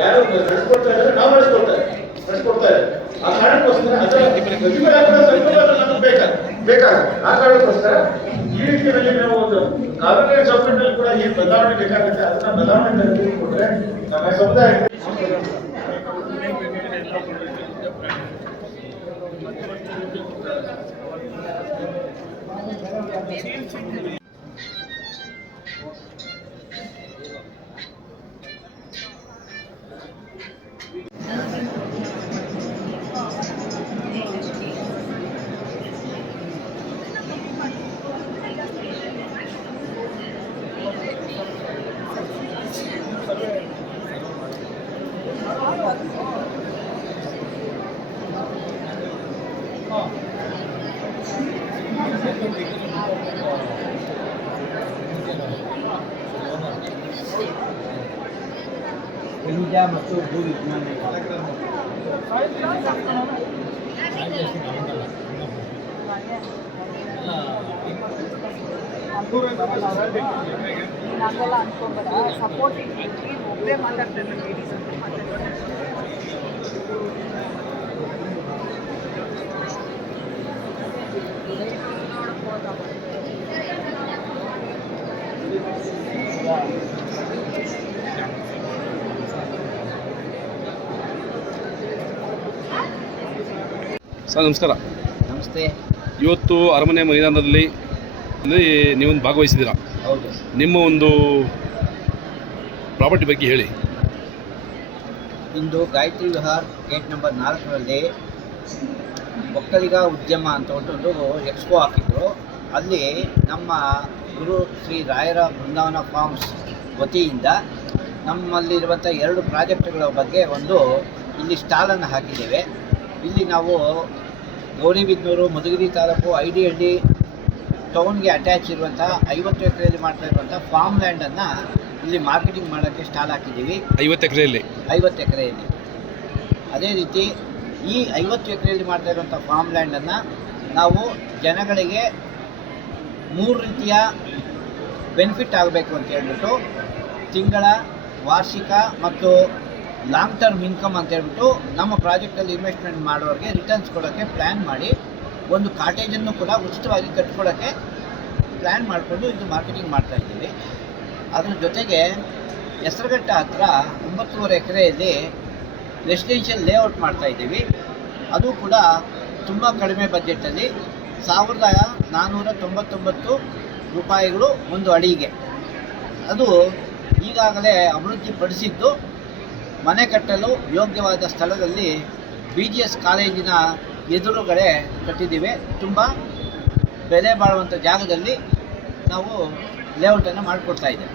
ಯಾರು ನಡೆಸ್ಕೊಡ್ತಾ ಇದ್ದಾರೆ, ನಾವು ನಡೆಸ್ಕೊಡ್ತಾ ಇದ್ದಾರೆ. ಆ ಕಾರಣಕ್ಕೋಸ್ಕರ ಅದರ ನಮಗೆ ಬೇಕಾಗುತ್ತೆ. ಆ ಕಾರಣಕ್ಕೋಸ್ಕರ ಈ ರೀತಿಯಲ್ಲಿ ನಾವು ಒಂದು ಕಾನೂನಿನ ಚೌಕಟ್ಟಿನಲ್ಲಿ ಕೂಡ ಏನು ಬದಲಾವಣೆ ಬೇಕಾಗುತ್ತೆ ಅದನ್ನ ಬದಲಾವಣೆ ತೆಗೆದುಕೊಂಡ್ರೆ ನಮ್ಮ ಸಮುದಾಯಕ್ಕೆ ಖನಿಜ ಮತ್ತು ಭೂ ವಿಜ್ಞಾನ ಸಪೋರ್ಟಿಂಗ್ ಒಬ್ಬರೇ ಮಾತಾಡ್ತಾರೆ ಲೇಡೀಸ್ ಅಂತ ಮಾತಾಡ್ತಾರೆ. ಸರ್ ನಮಸ್ಕಾರ. ನಮಸ್ತೆ. ಇವತ್ತು ಅರಮನೆ ಮೈದಾನದಲ್ಲಿ ನೀವೊಂದು ಭಾಗವಹಿಸಿದ್ದೀರಾ. ಹೌದು. ನಿಮ್ಮ ಒಂದು ಪ್ರಾಪರ್ಟಿ ಬಗ್ಗೆ ಹೇಳಿ. ಇಂದು ಗಾಯತ್ರಿ ವಿಹಾರ್ ಗೇಟ್ ನಂಬರ್ 4ರಲ್ಲಿ ಒಕ್ಕಲಿಗ ಉದ್ಯಮ ಅಂತ ಒಂದು ಎಕ್ಸ್ಪೋ ಹಾಕಿದ್ರು. ಅಲ್ಲಿ ನಮ್ಮ ಗುರು ಶ್ರೀ ರಾಯರ ಬೃಂದಾವನ ಫಾರ್ಮ್ಸ್ ವತಿಯಿಂದ ನಮ್ಮಲ್ಲಿರುವಂಥ 2 ಪ್ರಾಜೆಕ್ಟ್ಗಳ ಬಗ್ಗೆ ಇಲ್ಲಿ ಸ್ಟಾಲನ್ನು ಹಾಕಿದ್ದೇವೆ. ಇಲ್ಲಿ ನಾವು ಗೌರಿಬಿದನೂರು ಮಧುಗಿರಿ ತಾಲೂಕು IDLD ಟೌನ್ಗೆ ಅಟ್ಯಾಚ್ ಇರುವಂಥ 50 ಎಕರೆಯಲ್ಲಿ ಮಾಡ್ತಾ ಇರುವಂಥ ಫಾರ್ಮ್ ಲ್ಯಾಂಡನ್ನು ಇಲ್ಲಿ ಮಾರ್ಕೆಟಿಂಗ್ ಮಾಡೋಕ್ಕೆ ಸ್ಟಾಲ್ ಹಾಕಿದ್ದೀವಿ. 50 ಎಕರೆಯಲ್ಲಿ ಅದೇ ರೀತಿ ಈ 50 ಎಕರೆಯಲ್ಲಿ ಮಾಡ್ತಾ ಇರುವಂಥ ಫಾರ್ಮ್ ಲ್ಯಾಂಡನ್ನು ನಾವು ಜನಗಳಿಗೆ 3 ರೀತಿಯ ಬೆನಿಫಿಟ್ ಆಗಬೇಕು ಅಂತ ಹೇಳ್ಬಿಟ್ಟು ತಿಂಗಳ, ವಾರ್ಷಿಕ ಮತ್ತು ಲಾಂಗ್ ಟರ್ಮ್ ಇನ್ಕಮ್ ಅಂತ ಹೇಳ್ಬಿಟ್ಟು ನಮ್ಮ ಪ್ರಾಜೆಕ್ಟಲ್ಲಿ ಇನ್ವೆಸ್ಟ್ಮೆಂಟ್ ಮಾಡೋರಿಗೆ ರಿಟರ್ನ್ಸ್ ಕೊಡೋಕ್ಕೆ ಪ್ಲ್ಯಾನ್ ಮಾಡಿ ಒಂದು ಕಾಟೇಜನ್ನು ಕೂಡ ಉಚಿತವಾಗಿ ಕಟ್ಕೊಳ್ಳೋಕ್ಕೆ ಪ್ಲ್ಯಾನ್ ಮಾಡಿಕೊಂಡು ಇದು ಮಾರ್ಕೆಟಿಂಗ್ ಮಾಡ್ತಾಯಿದ್ದೀವಿ. ಅದ್ರ ಜೊತೆಗೆ ಹೆಸರುಘಟ್ಟ ಹತ್ರ 9.5 ಎಕರೆಯಲ್ಲಿ ರೆಸಿಡೆನ್ಷಿಯಲ್ ಲೇಔಟ್ ಮಾಡ್ತಾಯಿದ್ದೀವಿ. ಅದು ಕೂಡ ತುಂಬ ಕಡಿಮೆ ಬಜೆಟಲ್ಲಿ 1499 ರೂಪಾಯಿಗಳು ಒಂದು ಅಡಿಗೆ. ಅದು ಈಗಾಗಲೇ ಅಭಿವೃದ್ಧಿಪಡಿಸಿದ್ದು ಮನೆ ಕಟ್ಟಲು ಯೋಗ್ಯವಾದ ಸ್ಥಳದಲ್ಲಿ BGS ಕಾಲೇಜಿನ ಎದುರುಗಡೆ ಕಟ್ಟಿದ್ದೀವಿ. ತುಂಬ ಬೆಲೆ ಬಾಳುವಂಥ ಜಾಗದಲ್ಲಿ ನಾವು ಲೇಔಟನ್ನು ಮಾಡಿಕೊಡ್ತಾ ಇದ್ದೇವೆ.